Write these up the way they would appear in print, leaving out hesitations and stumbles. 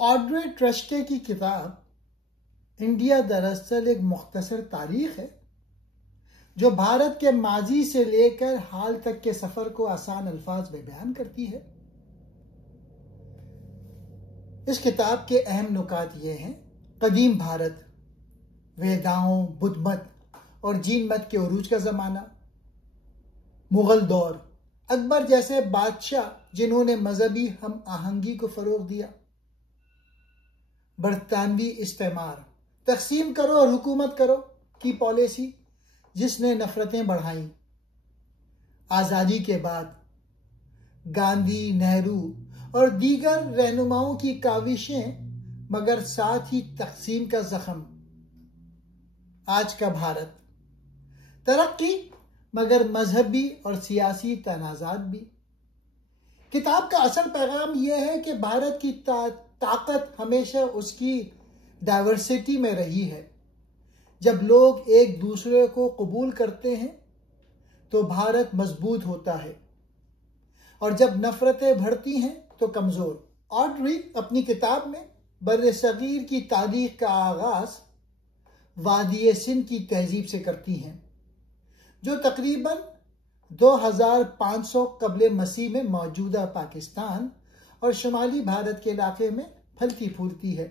Audrey ट्रस्टे की किताब India दरअसल एक मुख्तसर तारीख है जो भारत के माजी से लेकर हाल तक के सफर को आसान अल्फाज में बयान करती है। इस किताब के अहम नुकात ये हैं: कदीम भारत, वेदाओं, बुद्ध मत और जीन मत के उरूज का जमाना, मुगल दौर, अकबर जैसे बादशाह जिन्होंने मजहबी हम आहंगी को फरोग दिया, बरतानवी इस्तेमार, तकसीम करो और हुकूमत करो की पॉलिसी जिसने नफरतें बढ़ाई, आजादी के बाद गांधी, नेहरू और दीगर रहनुमाओं की काविशें, मगर साथ ही तकसीम का जख्म, आज का भारत, तरक्की मगर मजहबी और सियासी तनाज़ात भी। किताब का असल पैगाम यह है कि भारत की ताकत हमेशा उसकी डाइवर्सिटी में रही है। जब लोग एक दूसरे को कबूल करते हैं तो भारत मजबूत होता है और जब नफरतें बढ़ती हैं तो कमजोर। ऑड्रे अपनी किताब में बर्रे सगीर की तारीख का आगाज वादी सिंध की तहजीब से करती हैं, जो तकरीबन 2500 कबले मसीह में मौजूदा पाकिस्तान और शुमाली भारत के इलाके में फलती फूलती है।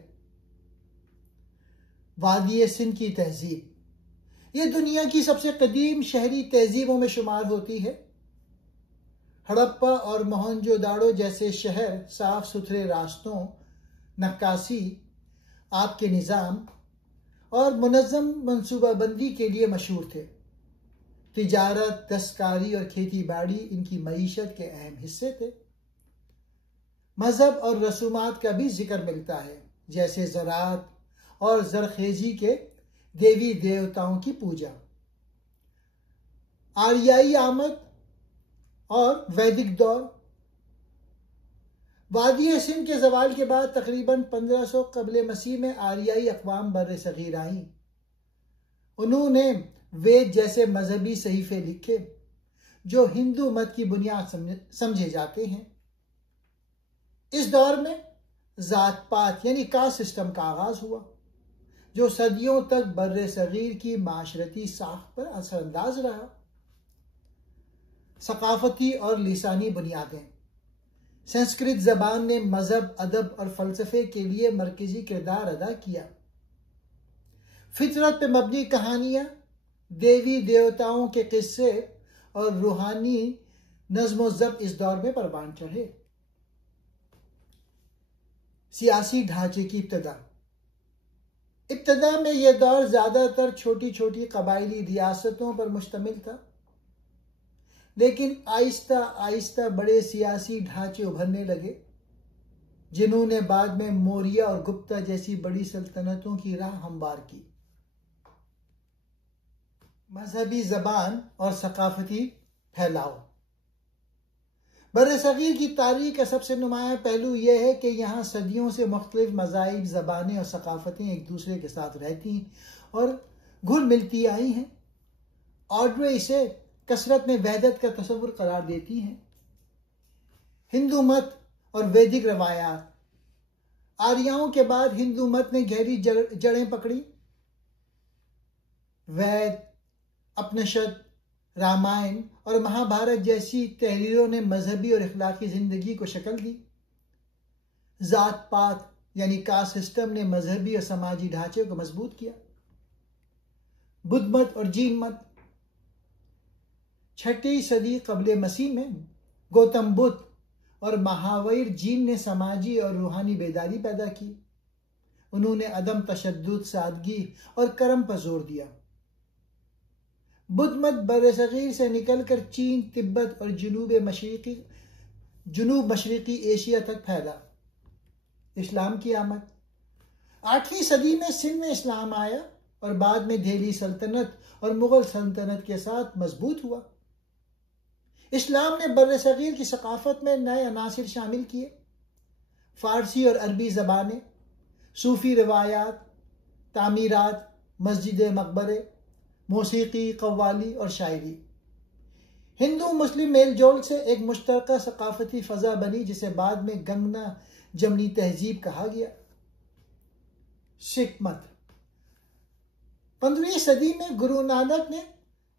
वादी सिंध की तहजीब ये दुनिया की सबसे कदीम शहरी तहजीबों में शुमार होती है। हड़प्पा और मोहनजोदाड़ो जैसे शहर साफ सुथरे रास्तों, नक्काशी, आपके निज़ाम और मुनज़्ज़म मनसूबाबंदी के लिए मशहूर थे। तिजारत, दस्तकारी और खेती बाड़ी इनकी मईशत के अहम हिस्से थे। मजहब और रसूमात का भी जिक्र मिलता है, जैसे ज़राअत और जरखेजी के देवी देवताओं की पूजा। आर्याई आमद और वैदिक दौर। वादी सिंध के जवाल के बाद तकरीबन 1500 कबले मसीह में आर्याई अक़वाम बर्रे सगीर आई। उन्होंने वेद जैसे मजहबी सहीफे लिखे जो हिंदू मत की बुनियाद समझे जाते हैं। इस दौर में जात पात यानी कास्ट सिस्टम का आगाज हुआ, जो सदियों तक बर्रे सगीर की माशरती साख पर असरअंदाज रहा। सकाफती और लिसानी बुनियादें। संस्कृत जबान ने मजहब, अदब और फलसफे के लिए मरकजी किरदार अदा किया। फितरत पे मबनी कहानियां, देवी देवताओं के किस्से और रूहानी नज़्म ज़ब्त इस दौर में परवान चढ़े। सियासी ढांचे की इब्तदा में यह दौर ज्यादातर छोटी छोटी कबायली रियासतों पर मुश्तमिल था, लेकिन आहिस्ता आहिस्ता बड़े सियासी ढांचे उभरने लगे, जिन्होंने बाद में मौर्य और गुप्ता जैसी बड़ी सल्तनतों की राह हमवार की। मजहबी जबान और सकाफती फैलाव। बर्रे-सगीर की तारीख का सबसे नुमायां पहलू यह है कि यहाँ सदियों से मुख्तलिफ मज़ाहिब, ज़बानें और सकाफतें एक दूसरे के साथ रहती और घुल मिलती आई हैं। ऑड्रे इसे कसरत में वहदत का तस्वुर करार देती हैं। हिंदू मत और वैदिक रवायात। आर्यों के बाद हिंदू मत ने गहरी जड़ें पकड़ी। वेद, उपनिषद, रामायण और महाभारत जैसी तहरीरों ने मजहबी और इखलाकी जिंदगी को शक्ल दी। जात पात यानी कास्ट सिस्टम ने मजहबी और समाजी ढांचे को मजबूत किया। बुद्ध मत और जीन मत। 6वीं सदी कबले मसीह में गौतम बुद्ध और महावीर जीन ने समाजी और रूहानी बेदारी पैदा की। उन्होंने अदम तशद्दुद, सादगी और करम पर जोर दिया। बुद्ध मत बर्रे-सगीर से निकलकर चीन, तिब्बत और जुनूब मशरिकी एशिया तक फैला। इस्लाम की आमद। 8वीं सदी में सिंध में इस्लाम आया और बाद में दिल्ली सल्तनत और मुगल सल्तनत के साथ मजबूत हुआ। इस्लाम ने बर्रे-सगीर की सकाफत में नए अनासिर शामिल किए। फारसी और अरबी जबानें, सूफी रिवायात, तामीरात, मस्जिद, मकबरे, मौसीकी, कव्वाली और शायरी। हिंदू मुस्लिम मेल जोल से एक मुश्तरका सकाफती फ़ज़ा बनी, जिसे बाद में गंगना जमनी तहजीब कहा गया। सिख मत। 15वीं सदी में गुरु नानक ने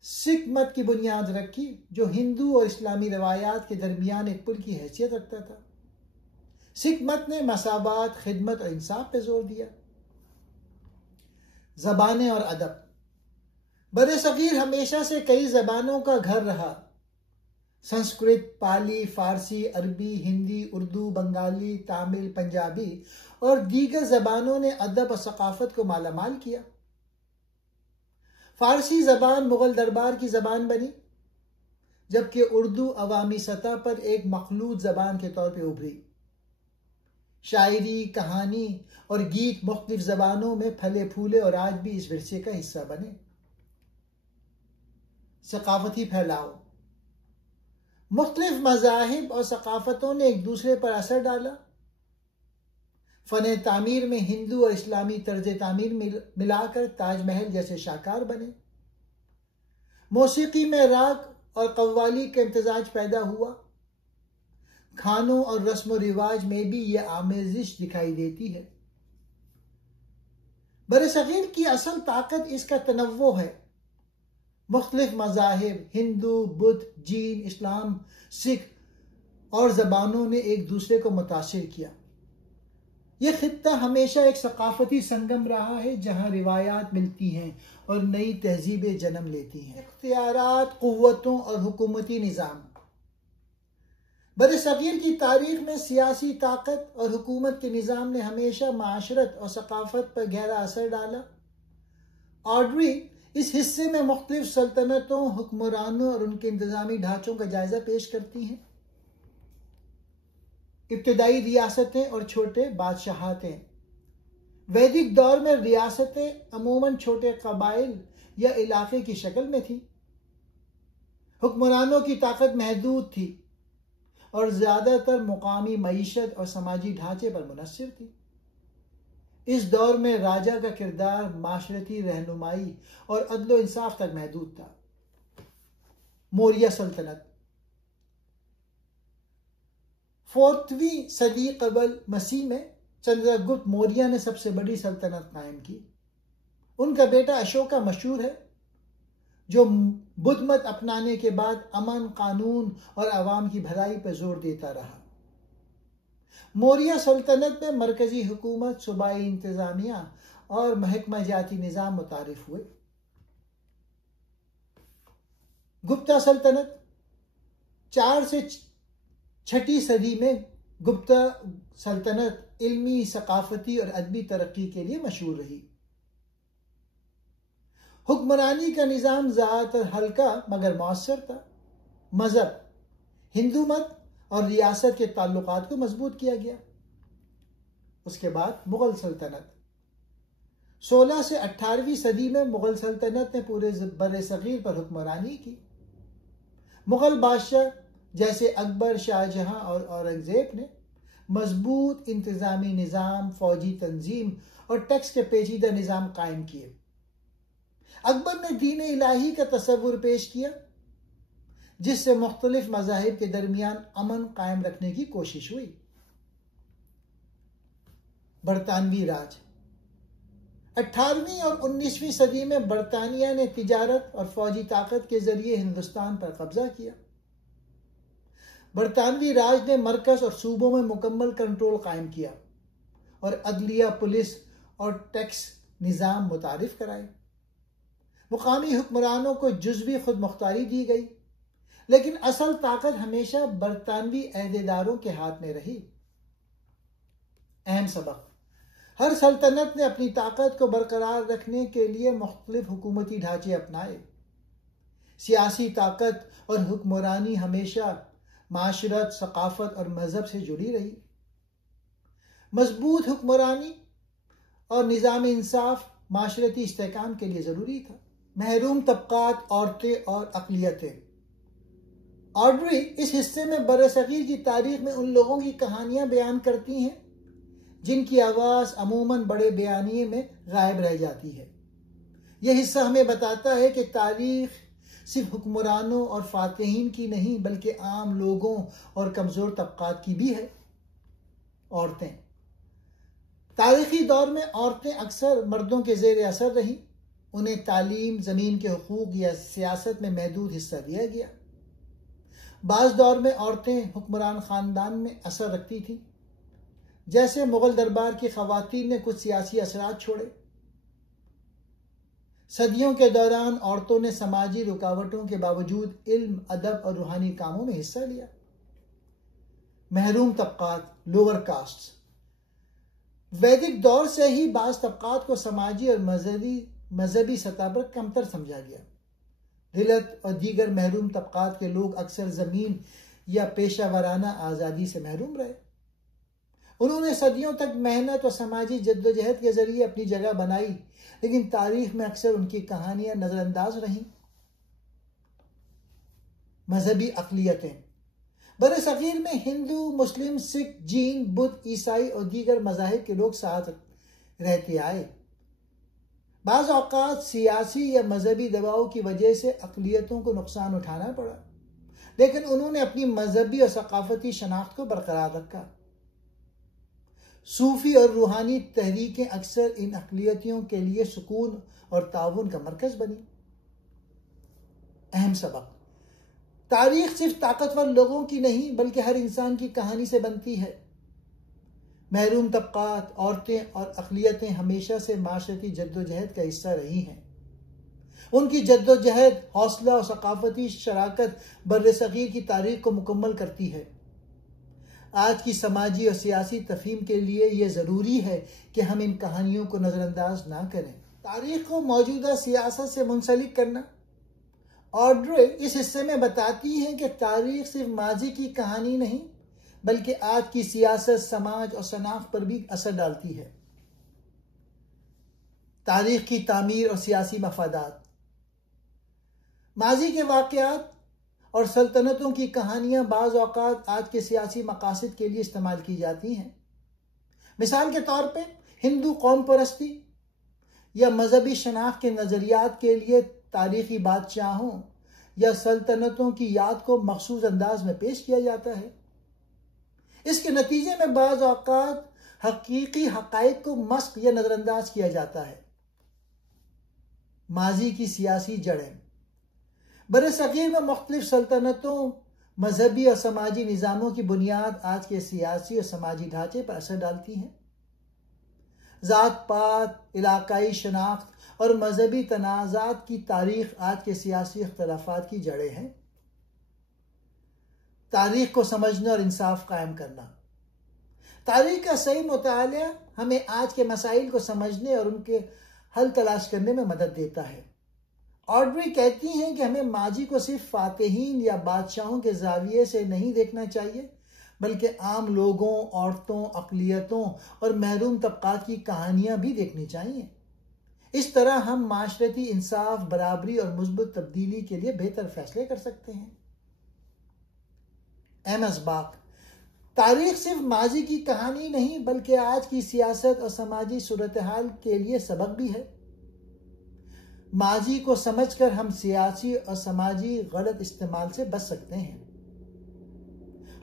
सिख मत की बुनियाद रखी, जो हिंदू और इस्लामी रवायात के दरमियान एक पुल की हैसियत रखता था। सिख मत ने मसावात, खिदमत और इंसाफ पर जोर दिया। ज़बानें और अदब। बरे सगीर हमेशा से कई ज़बानों का घर रहा। संस्कृत, पाली, फारसी, अरबी, हिंदी, उर्दू, बंगाली, तमिल, पंजाबी और दीगर ज़बानों ने अदब और सकाफत को मालामाल किया। फारसी ज़बान मुगल दरबार की ज़बान बनी, जबकि उर्दू अवामी सतह पर एक मखलूत ज़बान के तौर पर उभरी। शायरी, कहानी और गीत मुख्तलिफ ज़बानों में फले फूले और आज भी इस विरसे का हिस्सा बने। सकाफती फैलाव। मुख्तलिफ मज़ाहिब और सकाफतों ने एक दूसरे पर असर डाला। फ़न तामीर में हिंदू और इस्लामी तर्ज तामीर मिलाकर ताजमहल जैसे शाकार बने। मौसीकी में राग और कव्वाली का इम्तजाज पैदा हुआ। खानों और रस्म रिवाज में भी यह आमेजिश दिखाई देती है। बरसगीर की असल ताकत इसका तनव्वुह है। मुख्तलिफ मज़ाहिब, हिंदू, बुद्ध, जीन, इस्लाम, सिख और ज़बानों ने एक दूसरे को मुतासिर किया। यह खित्ता हमेशा एक सकाफती संगम रहा है, जहाँ रिवायात मिलती हैं और नई तहजीबें जन्म लेती हैं। इख्तियारात, क़ुव्वतों और हुकूमती निज़ाम। बरसगीर की तारीख में सियासी ताकत और हुकूमत के निज़ाम ने हमेशा माशरत और सकाफत पर गहरा असर डाला। ऑड्री इस हिस्से में मुख्तलिफ सल्तनतों, हुक्मरानों और उनके इंतजामी ढांचों का जायजा पेश करती हैं। इब्तदाई रियासतें और छोटे बादशाहतें। वैदिक दौर में रियासतें अमूमन छोटे कबाइल या इलाके की शक्ल में थी। हुक्मरानों की ताकत महदूद थी और ज्यादातर मुकामी मईशत और समाजी ढांचे पर मुनहसर थी। इस दौर में राजा का किरदार माशरती रहनुमाई और अदलो इंसाफ तक महदूद था। मौर्य सल्तनत। 4वीं सदी कबल मसीह में चंद्रगुप्त मौर्य ने सबसे बड़ी सल्तनत कायम की। उनका बेटा अशोका मशहूर है, जो बुद्ध मत अपनाने के बाद अमन, कानून और अवाम की भलाई पर जोर देता रहा। मौर्य सल्तनत में मरकजी हुकूमत, सूबाई इंतजामिया और महकमा जाती निज़ाम मुतारिफ हुए। गुप्ता सल्तनत। 4 से 6वीं सदी में गुप्ता सल्तनत इल्मी, सकाफती और अदबी तरक्की के लिए मशहूर रही। हुक्मरानी का निज़ाम ज़्यादातर हल्का मगर मौसर था। मजहब, हिंदू मत और रियासत के ताल्लुकात को मजबूत किया गया। उसके बाद मुगल सल्तनत। 16 से 18वीं सदी में मुगल सल्तनत ने पूरे बरसगीर पर हुक्मरानी की। मुगल बादशाह जैसे अकबर, शाहजहां और औरंगजेब ने मजबूत इंतजामी निज़ाम, फौजी तंजीम और टैक्स के पेचीदा निज़ाम कायम किए। अकबर ने दीन इलाही का तस्वुर पेश किया, जिससे मुख्तलिफ मज़ाहिब के दरमियान अमन कायम रखने की कोशिश हुई। बरतानवी राज। 18वीं और 19वीं सदी में बरतानिया ने तिजारत और फौजी ताकत के जरिए हिंदुस्तान पर कब्जा किया। बरतानवी राज ने मरकज और सूबों में मुकम्मल कंट्रोल कायम किया और अदलिया, पुलिस और टैक्स निज़ाम मुतारिफ कराए। मुकामी हुक्मरानों को जुज़वी खुद मुख्तारी दी गई, लेकिन असल ताकत हमेशा बरतानवी अहदेदारों के हाथ में रही। अहम सबक। हर सल्तनत ने अपनी ताकत को बरकरार रखने के लिए मुख्तलिफ हुकूमती ढांचे अपनाए। सियासी ताकत और हुक्मरानी हमेशा माशरत, सकाफत और मजहब से जुड़ी रही। मजबूत हुक्मरानी और निज़ाम इंसाफ माशरती इस्तेहकाम के लिए ज़रूरी था। महरूम तबकात, औरतें और अक़लियतें। ऑड्री इस हिस्से में बरसगीर की तारीख में उन लोगों की कहानियां बयान करती हैं जिनकी आवाज़ अमूमन बड़े बयानिए में गायब रह जाती है। यह हिस्सा हमें बताता है कि तारीख सिर्फ हुक्मरानों और फातिहीन की नहीं, बल्कि आम लोगों और कमज़ोर तबकात की भी है। औरतें। तारीखी दौर में औरतें अक्सर मर्दों के जेर असर रहीं। उन्हें तालीम, ज़मीन के हुकूक या सियासत में महदूद हिस्सा दिया गया। बाज़ दौर में औरतें हुक्मरान ख़ानदान में असर रखती थीं। जैसे मुग़ल दरबार की ख़वातीन ने कुछ सियासी असरात छोड़े। सदियों के दौरान औरतों ने समाजी रुकावटों के बावजूद इल्म, अदब और रूहानी कामों में हिस्सा लिया। महरूम तबकात, लोअर कास्ट। वैदिक दौर से ही बाज़ तबकात को समाजी और मजहबी सतह पर कमतर समझा गया। दिलत और दीगर महरूम तबकात के लोग अक्सर ज़मीन या पेशा वराना आज़ादी से महरूम रहे। उन्होंने सदियों तक मेहनत और समाजी जद्दोजहद के जरिए अपनी जगह बनाई, लेकिन तारीख में अक्सर उनकी कहानियां नजरअंदाज रहीं। मजहबी अक़लियतें। बरसग़ीर में हिंदू, मुस्लिम, सिख, जीन, बुद्ध, ईसाई और दीगर मज़ाहिब के लोग साथ रहते आए। बाज़ औक़ात सियासी या मजहबी दबाव की वजह से अक़लियतों को नुकसान उठाना पड़ा, लेकिन उन्होंने अपनी मजहबी और सक़ाफ़ती शनाख्त को बरकरार रखा। सूफ़ी और रूहानी तहरीकें अक्सर इन अक़लियतों के लिए सुकून और ताउन का मरकज़ बनी। अहम सबक। तारीख सिर्फ ताकतवर लोगों की नहीं बल्कि हर इंसान की कहानी से बनती है। महरूम तबकात, औरतें और अक़लियतें हमेशा से माशरती जद्दोजहद का हिस्सा रही हैं। उनकी जद्दोजहद, हौसला और सक़ाफ़ती शराकत बर्र-ए-सग़ीर की तारीख को मुकम्मल करती है। आज की समाजी और सियासी तफ़हीम के लिए यह ज़रूरी है कि हम इन कहानियों को नज़रअंदाज ना करें। तारीख को मौजूदा सियासत से मुंसलिक करना। ऑड्रे इस हिस्से में बताती हैं कि तारीख सिर्फ माजी की कहानी नहीं बल्कि आज की सियासत, समाज और शनाख्त पर भी असर डालती है। तारीख की तामीर और सियासी मफादात। माजी के वाक़यात और सल्तनतों की कहानियां बाज़ औक़ात आज के सियासी मकासद के लिए इस्तेमाल की जाती हैं। मिसाल के तौर पे हिंदू कौम परस्ती या मजहबी शनाख्त के नज़रियात के लिए तारीखी बादशाहों या सल्तनतों की याद को मखसूस अंदाज में पेश किया जाता है। इसके नतीजे में बाज़ औक़ात हकीकी हक़ाइक़ को मस्ख़ या नज़रअंदाज किया जाता है। माजी की सियासी जड़ें। बरसग़ीर में मुख्तलिफ सल्तनतों, मजहबी और समाजी निज़ामों की बुनियाद आज के सियासी और समाजी ढांचे पर असर डालती हैं। ज़ात पात, इलाकाई शनाख्त और मजहबी तनाज़ात की तारीख आज के सियासी इख्तलाफात की जड़ें हैं। तारीख को समझना और इंसाफ कायम करना। तारीख का सही मुतालिया हमें आज के मसाइल को समझने और उनके हल तलाश करने में मदद देता है। ऑड्रे कहती हैं कि हमें माजी को सिर्फ फातिहीन या बादशाहों के ज़ाविये से नहीं देखना चाहिए बल्कि आम लोगों, औरतों, अक़लियतों और महरूम तबकात की कहानियां भी देखनी चाहिए। इस तरह हम माशरती इंसाफ, बराबरी और मुस्बत तब्दीली के लिए बेहतर फैसले कर सकते हैं। अहम असबाक। तारीख सिर्फ माजी की कहानी नहीं बल्कि आज की सियासत और समाजी सूरत हाल के लिए सबक भी है। माजी को समझकर हम सियासी और समाजी गलत इस्तेमाल से बच सकते हैं।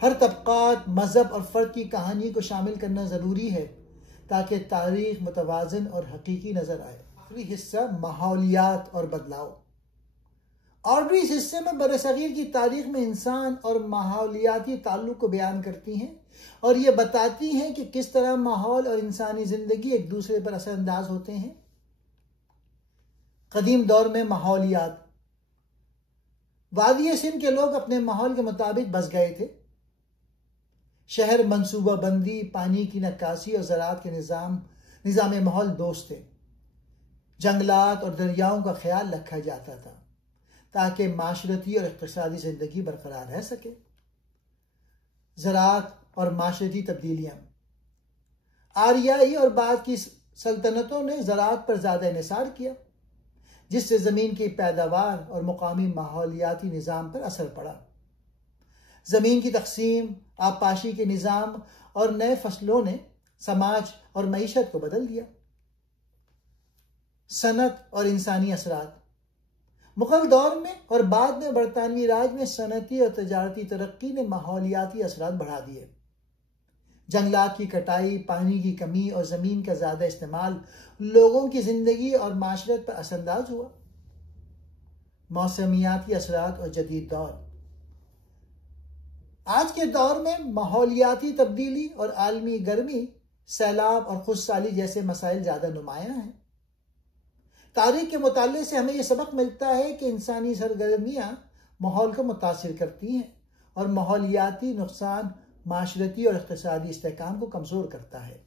हर तबकात, मजहब और फ़र्द की कहानी को शामिल करना ज़रूरी है ताकि तारीख मुतवाज़न और हकीकी नज़र आए। आखिरी हिस्सा, माहौलियात और बदलाव। ऑड्रे इस हिस्से में बरसग़ीर की तारीख में इंसान और माहौलियाती ताल्लुक़ को बयान करती हैं और ये बताती हैं कि किस तरह माहौल और इंसानी ज़िंदगी एक दूसरे पर असरअंदाज होते हैं। कदीम दौर में माहौलियात। वादी सिंध के लोग अपने माहौल के मुताबिक बस गए थे। शहर मनसूबा बंदी, पानी की नक्काशी और ज़राअत के निज़ाम माहौल दोस्त थे। जंगलात और दरियाओं का ख्याल रखा जाता था ताकि माशरती और इक़्तिसादी ज़िंदगी बरकरार रह सके। ज़राअत और माशरती तब्दीलियाँ। आरियाई और बाद की सल्तनतों ने ज़राअत पर ज़्यादा इन्हिसार किया जिससे ज़मीन की पैदावार और मुकामी माहौलियाती निज़ाम पर असर पड़ा। ज़मीन की तक़सीम, आबपाशी के निज़ाम और नए फसलों ने समाज और मईशत को बदल दिया। सनत और इंसानी असरात। मुग़ल दौर में और बाद में बरतानवी राज में सनती और तजारती तरक्की ने माहौलियाती असरात बढ़ा दिए। जंगलात की कटाई, पानी की कमी और ज़मीन का ज़्यादा इस्तेमाल लोगों की ज़िंदगी और माशरत पर असरअंदाज हुआ। मौसमियाती असरात और जदीद दौर। आज के दौर में माहौलियाती तब्दीली और आलमी गर्मी, सैलाब और खुशहाली जैसे मसाइल ज़्यादा नुमायां हैं। तारीख के मुताले से हमें यह सबक मिलता है कि इंसानी सरगर्मियाँ माहौल को मुतासिर करती हैं और माहौलियाती नुकसान माशरती और इक़्तिसादी इस्तेहकाम को कमज़ोर करता है।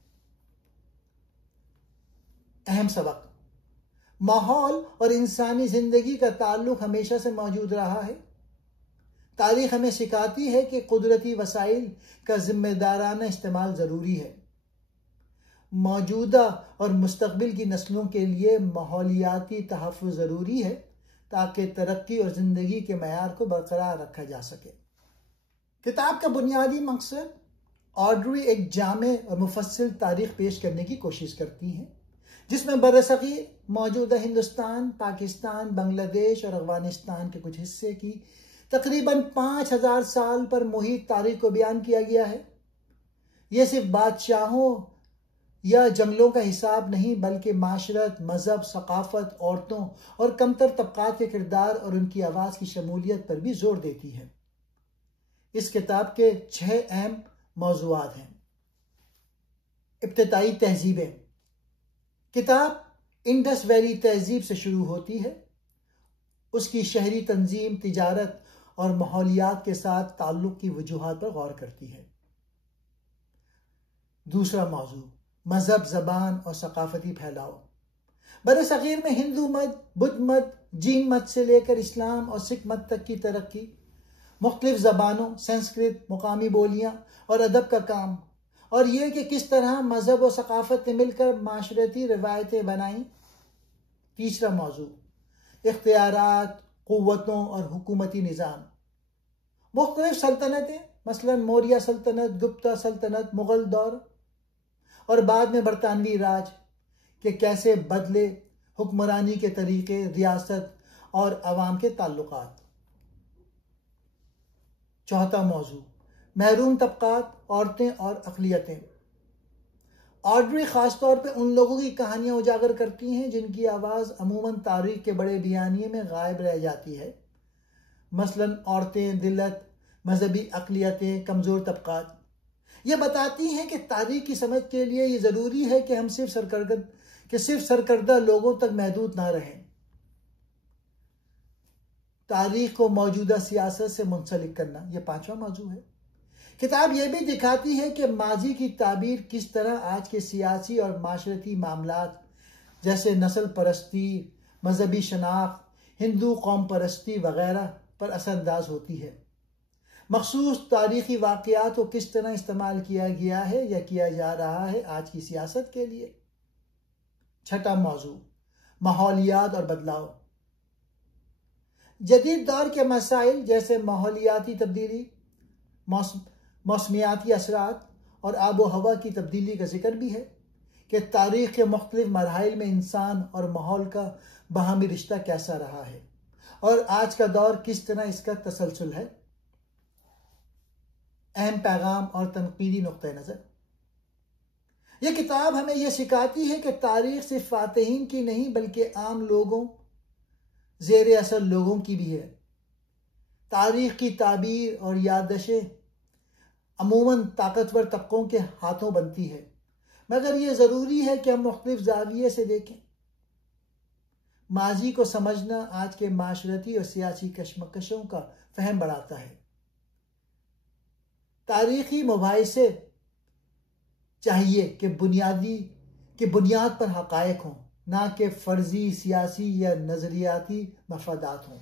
अहम सबक। माहौल और इंसानी ज़िंदगी का ताल्लुक़ हमेशा से मौजूद रहा है। तारीख़ हमें सिखाती है कि कुदरती वसाइल का ज़िम्मेदाराना इस्तेमाल ज़रूरी है। मौजूदा और मुस्तक़बिल की नस्लों के लिए माहौलियाती तहफ़्फ़ुज़ ज़रूरी है ताकि तरक्की और ज़िंदगी के मयार को बरकरार रखा जा सके। किताब का बुनियादी मकसद ऑड्री एक जामे और मुफस्सिल तारीख़ पेश करने की कोशिश करती है, जिसमें बरसग़ीर मौजूदा हिंदुस्तान, पाकिस्तान, बांग्लादेश और अफ़गानिस्तान के कुछ हिस्से की तकरीबन 5000 साल पर मुहित तारीख़ को बयान किया गया है। यह सिर्फ बादशाहों या जंगलों का हिसाब नहीं, बल्कि माशरत, मज़हब, सकाफ़त, औरतों और कमतर तबक़ात के किरदार और उनकी आवाज़ की शमूलियत पर भी जोर देती है। इस किताब के 6 अहम मौज़ूआत हैं। इब्तिदाई तहज़ीबें। किताब इंडस वैली तहज़ीब से शुरू होती है। उसकी शहरी तंजीम, तिजारत और माहौलियात के साथ ताल्लुक़ की वजूहात पर गौर करती है। दूसरा मौजू मज़हब, ज़बान और सकाफ़ती फैलाव। बरसग़ीर में हिंदू मत, बुद्ध मत, जीन मत से लेकर इस्लाम और सिख मत तक की तरक्की, मुख्तलिफ ज़बानों, संस्कृत, मुकामी बोलियाँ और अदब का काम, और यह कि किस तरह मज़हब और सकाफ़त ने मिलकर माशरती रिवायतें बनाईं। तीसरा मौजू इख्तियारात, क़ुव्वतों और हुकूमती निज़ाम। मुख्तलिफ सल्तनतें, मसलन मौर्य सल्तनत, गुप्ता सल्तनत, मुग़ल दौर और बाद में बरतानवी राज के कैसे बदले हुक्मरानी के तरीक़े, रियासत और अवाम के ताल्लुकात। चौथा मौजू महरूम तबक़ात, औरतें और अक़लियतें। ऑड्री ख़ास तौर पर उन लोगों की कहानियाँ उजागर करती हैं जिनकी आवाज़ अमूमन तारीख़ के बड़े बयानिए में गायब रह जाती है, मसलन औरतें, दिलत, मजहबी अक़लियतें, कमज़ोर तबक़ात। ये बताती हैं कि तारीख़ की समझ के लिए ये ज़रूरी है कि हम सिर्फ सरकर्दा लोगों तक महदूद ना रहें। तारीख़ को मौजूदा सियासत से मुंसलिक करना, यह पाँचवा मौजू है। किताब यह भी दिखाती है कि माजी की ताबीर किस तरह आज के सियासी और माशरती मामलात जैसे नस्ल परस्ती, मजहबी शनाख्त, हिंदू कौम परस्ती वगैरह पर असरअंदाज होती है। मखसूस तारीख़ी वाक़यात को किस तरह इस्तेमाल किया गया है या किया जा रहा है आज की सियासत के लिए। छठा मौजू माहौलियात और बदलाव। जदीद दौर के मसाइल जैसे माहौलियाती तब्दीली, मौसमियाती असरात और आबो हवा की तब्दीली का जिक्र भी है कि तारीख़ के मुख्तलिफ मरहाइल में इंसान और माहौल का बाहमी रिश्ता कैसा रहा है और आज का दौर किस तरह इसका तसलसल है। अहम पैगाम और तनकीदी नुक्ते नज़र। यह किताब हमें यह सिखाती है कि तारीख़ सिर्फ फ़ातिहीन की नहीं बल्कि आम लोगों, ज़ेर असर लोगों की भी है। तारीख़ की ताबीर और याददाश्तें अमूमन ताकतवर तबकों के हाथों बनती है, मगर यह ज़रूरी है कि हम मुख्तलिफ ज़ाविये से देखें। माजी को समझना आज के माशरती और सियासी कशमकशों का फ़हम बढ़ाता है। तारीख़ी मुबाहिसे चाहिए कि बुनियाद पर हक़ाइक़ हों, ना कि फ़र्ज़ी सियासी या नज़रियाती मफादात हों।